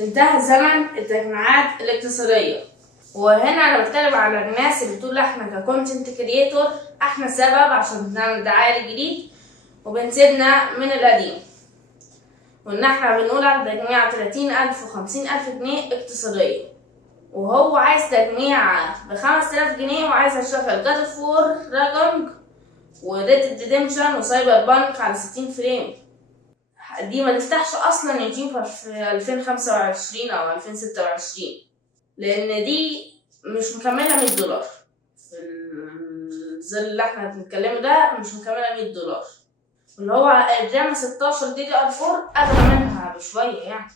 انتهى زمن التجميعات الاقتصادية. وهنا انا بتكلم على الناس اللي بتقول احنا ككونتنت كريتور احنا السبب عشان بنعمل دعاية للجديد وبنسيبنا من القديم، وان احنا بنقول على تجميع 30,000 و50,000 جنيه اقتصادية، وهو عايز تجميع ب5,000 جنيه وعايز اشغل جاد اوف وور راجونج وريد ريديمشن وسايبر بانك على 60 فريم. دي ما تفتحش اصلا يوتيوب في 2025 او 2026، لان دي مش مكمله $100 في الظل اللي احنا بنتكلمه ده، مش مكمله $100، اللي هو الرام 16 دي دي ار 4 اغلى منها بشويه يعني.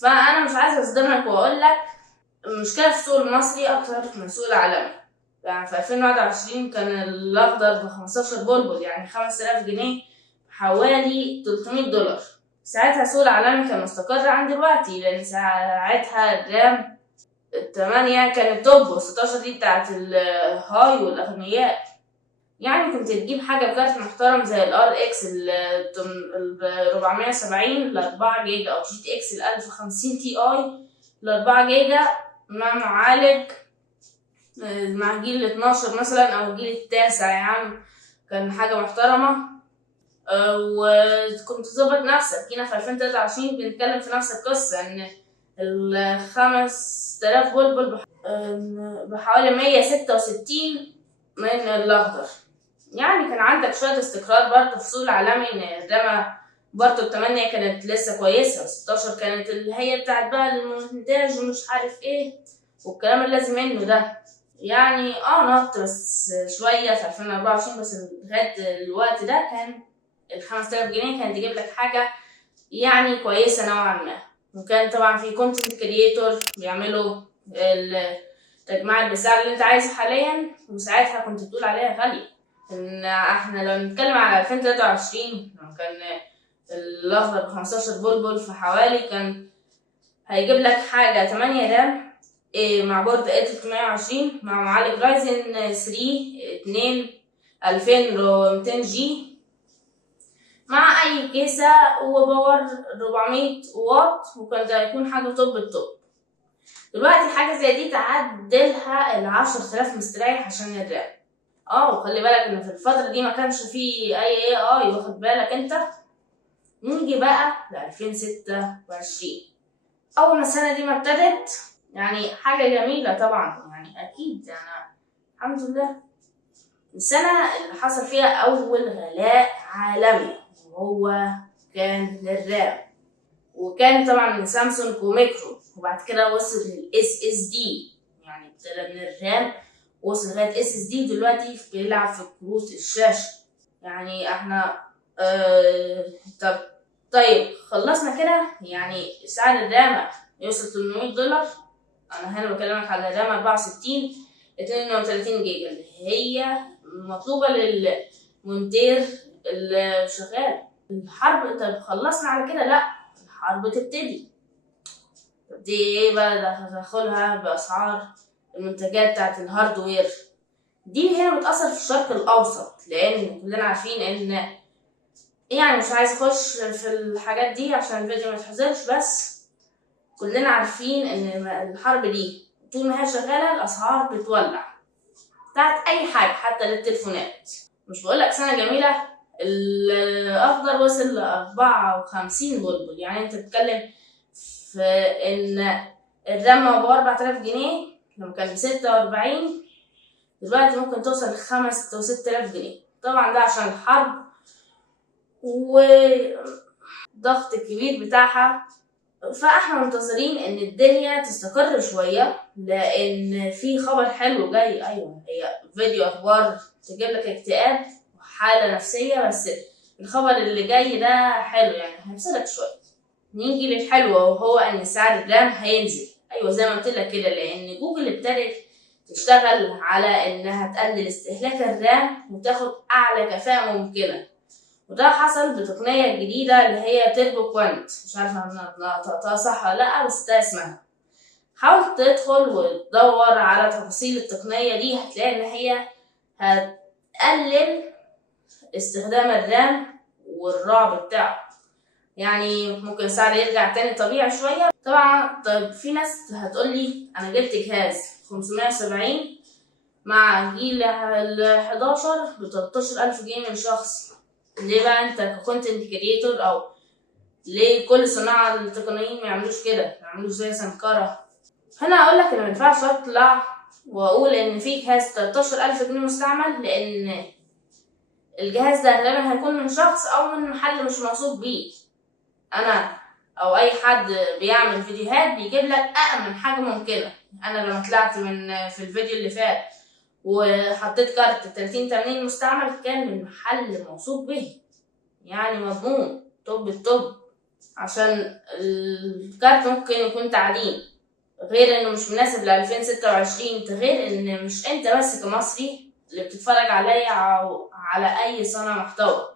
فانا مش عايزه اصدمك واقول لك المشكله في السوق المصري اكتر من السوق العالمي. يعني في 2021 كان الاخضر ب15 بلبل، يعني 5000 جنيه، حوالي $300. ساعتها السوق العالمي كان مستقر عن دلوقتي، لان ساعتها الرام 8 كانت توب، و16 دي بتاعت الهاي والاغنياء. يعني كنت تجيب حاجه بكارت محترم زي الار اكس ال 470 ل 4 جيجا، او جي تي اكس ال 1050 تي اي ل 4 جيجا مع معالج مع جيل 12 مثلا او الجيل التاسع، يعني كان حاجه محترمه. وكنت تظبط نفسك. هنا في 2023 بنتكلم في نفس القصه، ان ال 5000 بلبل بحوالي 166 من الاخضر. يعني كان عندك شويه استقرار برضه في السوق العالمي، ان الرامة برضه ال8 كانت لسه كويسه، و16 كانت اللي هي بتاعت بقى المونتاج ومش عارف ايه والكلام اللازم منه ده. يعني نط بس شويه في 2024، بس لغايه الوقت ده كان ال5000 جنيه كانت تجيب لك حاجه يعني كويسه نوعا ما. وكان طبعا في كونتنت كريتور بيعملوا التجميع بالسعر اللي انت عايزه حاليا، وساعتها كنت بتقول عليها غاليه. ان احنا لو نتكلم على 2023 لما كان الاخضر ب15 بلبل، فحوالي كان هيجيب لك حاجه 8 رام مع بورد A320 مع معالج رايزن 3 2 2200 جي مع اي كيسة وباور 400 واط، وكان ده يكون حاجة توب التوب. دلوقتي حاجة زي دي تعدلها 10,000 مستريح عشان الرام. وخلي بالك ان في الفترة دي ما كانش فيه اي واخد بالك انت. نيجي بقى ل 2026، اول ما السنة دي ما ابتدت، يعني حاجة جميلة طبعا، يعني اكيد يعني الحمد لله. السنة اللي حصل فيها اول غلاء عالمي وهو كان للرام، وكان طبعا من سامسونج وميكرو، وبعد كده وصل للاس اس دي. يعني ابتدى من الرام وصل لغايه اس اس دي، دلوقتي بيلعب في كروت الشاشه. يعني احنا طيب خلصنا كده. يعني سعر الرامة يوصل $800. انا هنا بكلمك على الرامة 64 32 جيجا اللي هي مطلوبة للمونتير اللي شغال. الحرب، طب خلصنا على كده؟ لا، الحرب تبتدي. طب دي ايه بقى؟ هدخلها بأسعار المنتجات بتاعت الهاردوير. دي هنا بتأثر في الشرق الأوسط، لأن كلنا عارفين إن، يعني مش عايز أخش في الحاجات دي عشان الفيديو ما يتحذرش، بس كلنا عارفين إن الحرب دي طول ما هي شغالة الأسعار بتولع بتاعت أي حاجة حتى للتليفونات. مش بقولك سنة جميلة، الأخضر وصل ل54 بلبل. يعني أنت بتتكلم في إن الرامة ب4000 جنيه لما كان ب46، دلوقتي ممكن توصل ل5 أو 6000 جنيه. طبعا ده عشان الحرب والضغط الكبير بتاعها. فاحنا منتظرين ان الدنيا تستقر شوية، لان في خبر حلو جاي. ايوه، هي فيديو اخبار تجيب لك اكتئاب وحالة نفسية، بس الخبر اللي جاي ده حلو، يعني هيبسطك شوية. نيجي للحلوة، وهو ان سعر الرام هينزل. ايوه زي ما قلت لك كده، لان جوجل ابتدت تشتغل على انها تقلل استهلاك الرام وتاخد اعلى كفاءة ممكنة، وده حصل بتقنية جديدة اللي هي تيربو كوانت. مش عارفة انا نطقتها صح ولا لا، بس ده اسمها. حاول تدخل وتدور على تفاصيل التقنية دي، هتلاقي ان هي هتقلل استخدام الرام والرعب بتاعه. يعني ممكن السعر يرجع تاني طبيعي شوية طبعا. طيب في ناس هتقولي أنا جبت جهاز 570 مع جيل ال11 ب13,000 جنيه من شخص. ليه بقى انت ككونتنت كريتور او ليه كل صناع التقنيين ما يعملوش كده، ما يعملوش زي سنكرة؟ هنا اقول لك انا مينفعش اطلع واقول ان في جهاز 13,000 جنيه مستعمل، لان الجهاز ده غالبا هيكون من شخص او من محل مش موثوق بيه. انا او اي حد بيعمل فيديوهات بيجيب لك أأمن حاجة ممكنة. انا لما طلعت في الفيديو اللي فات وحطيت كارت 3080 مستعمل كان من محل موثوق به، يعني مضمون توب التوب، عشان الكارت ممكن يكون تعدين، غير انه مش مناسب ل 2026، غير ان مش انت بس كمصري اللي بتتفرج عليا على اي صانع محتوى،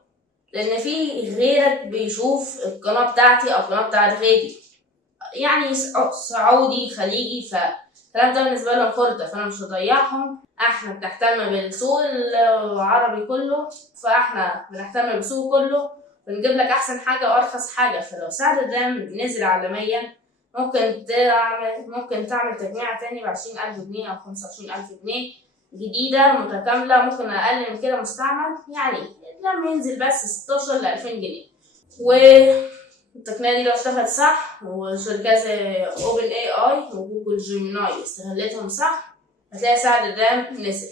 لان في غيرك بيشوف القناة بتاعتي او القناة بتاعت غيري، يعني سعودي خليجي، فالكلام ده بالنسبة لهم خردة، فانا مش هضيعهم. احنا بنهتم بالسوق العربي كله، فاحنا بنهتم بالسوق كله، بنجيب لك احسن حاجة وارخص حاجة. فلو سعر الرام نزل عالميا ممكن تعمل تجميعة تاني ب20,000 جنيه أو 25,000 جنيه جديدة متكاملة، ممكن أقل من كده مستعمل، يعني لما ينزل بس 16 ل2000 جنيه. والتقنية دي لو اشتغلت صح وشركات زي اوبن اي اي وجوجل جيميناي استغلتهم صح هتلاقي سعر الرام نزل.